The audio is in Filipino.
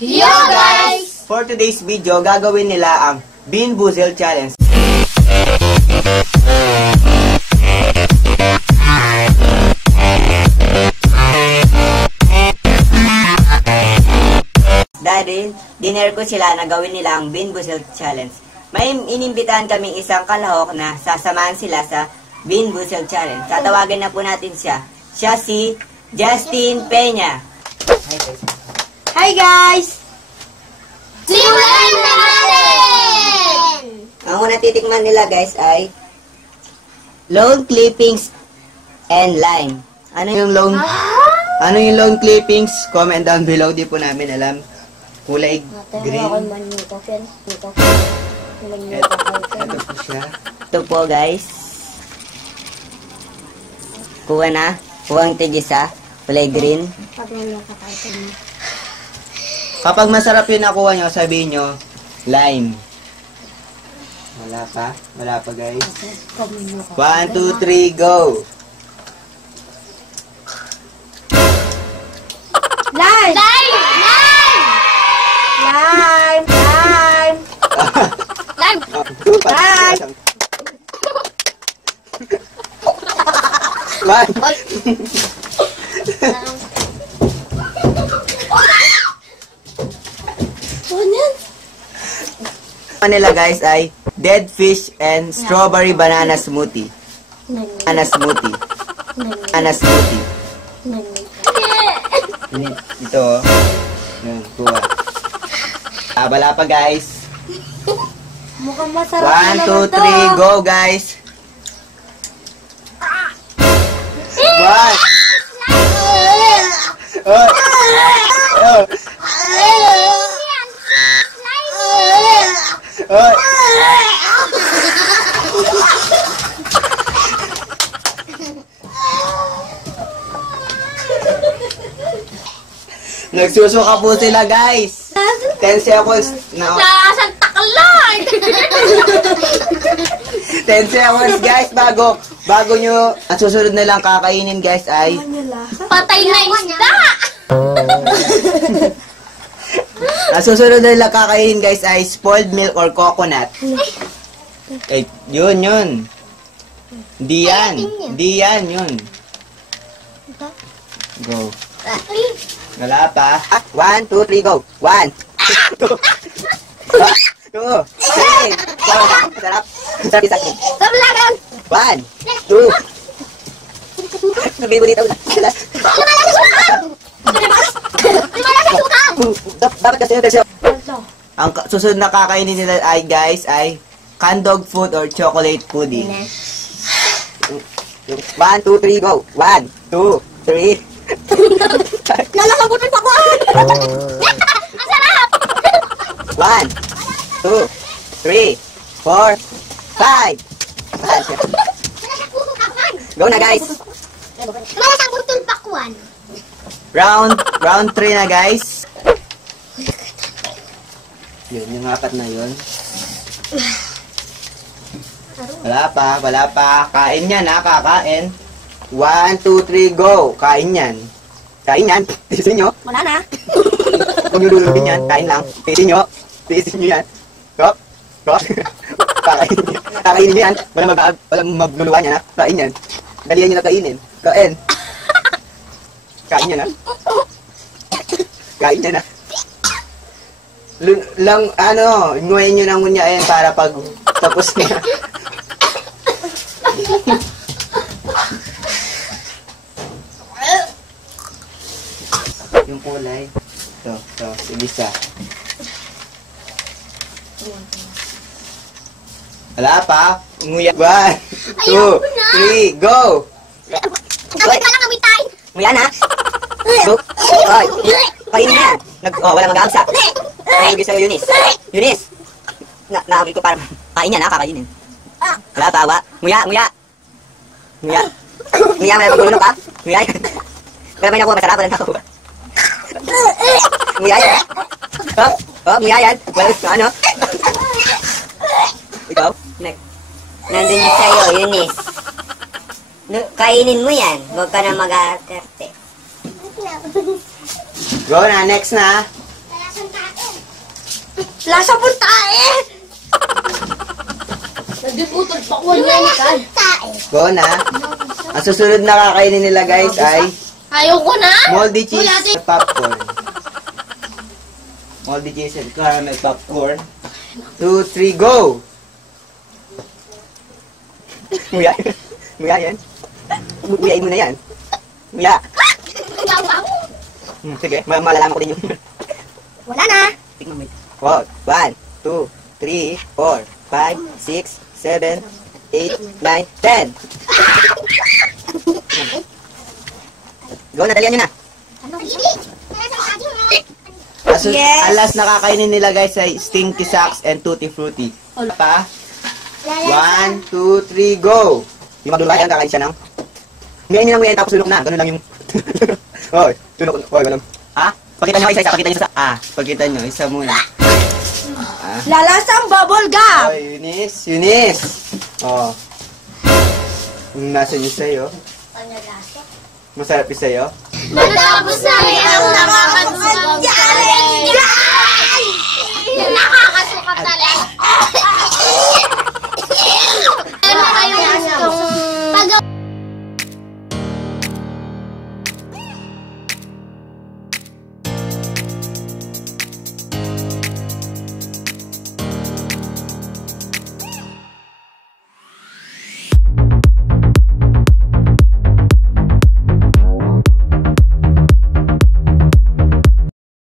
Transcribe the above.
Yo guys! For today's video, gagawin nila ang Bean Boozled Challenge. Dahil dinner ko sila na gawin nila ang Bean Boozled Challenge. May inimbitahan kaming isang kalahok na sasamahan sila sa Bean Boozled Challenge. Tatawagin na po natin siya. Siya si Justin Peña. Hi guys! Simulan na natin! Ang unang titikman nila guys ay lawn clippings and lime. Ano yung lawn clippings? Comment down below, di po namin alam. Kulay green. Ito po siya. Ito po guys. Kuha ang tigisa. Kulay green. Kapag masarap yung nakuha nyo, sabihin nyo, lime. Wala pa? Wala pa guys. 1, 2, 3, go! Lime! Lime! Lime! Lime! Lime! Lime! Lime! Nila guys ay dead fish and strawberry banana smoothie. Banana smoothie. Banana smoothie. Ito. Yan, kuha. Wala pa guys. Mukhang masarap 1, 2, 3, go guys. 1. Nagsusuka po sila guys. 10 seconds na. Lasang takalay! 10 seconds guys bago nyo ang susunod na lang kakainin guys ay Patay na isda! ang susunod na lang kakainin guys ay spoiled milk or coconut. Eh, yun. Di yan, yun. Go. Wala pa. 1, 2, 3, go. 1, 2, 2, 3, 4. Sarap. Sarap isa. Sablagan! 1, 2. Nabibulitaw na. Dapat kasi yung presyo. Ang susunod na kakainin nila ay guys ay canned dog food or chocolate pudding. 1, 2, 3, go. 1, 2, 3. Lalasagutin pa ko! Ang sarap! 1, 2, 3, 4, 5. Go na guys. Lalasagutin pakwan. Round 3 na guys. Yun, yung apat na yun. Wala pa. Kain yan ha, kakain. 1, 2, 3, go. Kain yan. Tiisin nyo. Wala na. Kung yung lulubin yan, kain lang. Tiisin nyo yan. Go. Kakainin nyo yan. Walang magluluan yan ha. Kain yan. Dalihan nyo na kainin. Kain yan ha. Kain yan ha. Nguyain nyo ng ngunyain para pag tapos niya. Yung kulay. Ito, sigisa. Wala pa. Nguya. 1, 2, 3, go! Kapit ka lang amitay! Nguya na. Go. Kainin yan. Walang mag-aamsa. Nahigil sa'yo, Eunice. Nakakit ko para kain yan, kakainin. Wala pa. Nguya, may pagulunok ka? Nguya yan. Wala may nakuha, masarap. Wala nakuha. Nguya yan. Nguya yan. Ano? Ikaw? Next. Nandun yun sa'yo, Eunice. Kainin mo yan. Huwag ka na mag-aarte. Go na, next na. Lasa po tae! Nagdiputol pakwan yan, Ikaw. Tae. Go na. Ang susunod na kakainin nila guys ay Ayoko na! moldy cheese Wala din. and popcorn. Moldy cheese and caramel popcorn. 2, 3, go! Nguya. Nguya yan. Nguyain mo na yan. Nguya. Sige, malalaman ko din yung... Wala na! Tignan mo. 1, 2, 3, 4, 5, 6, 7, 8, 9, 10. Go na, dalian nyo na. Yes. Ang last na kakainin nila guys ay Stinky Socks and Tutti Frutti. Pa? 1, 2, 3, go! Yung magdulayan, kakain siya ng... Ngayon nyo lang ngayon, tapos sunok na. Ganun lang yung... Hoy, sunok. Hoy, ganun. Ah? Pakita nyo isa-isa, pakita nyo sa... Pagkita nyo, isa muna. Lalasang bubble gum! Oh, Eunice! Oh. Yung nasa niyo sa'yo. Masarap yung sa'yo. Natapos na rin ang nakakasukang challenge! Nakakasukang challenge!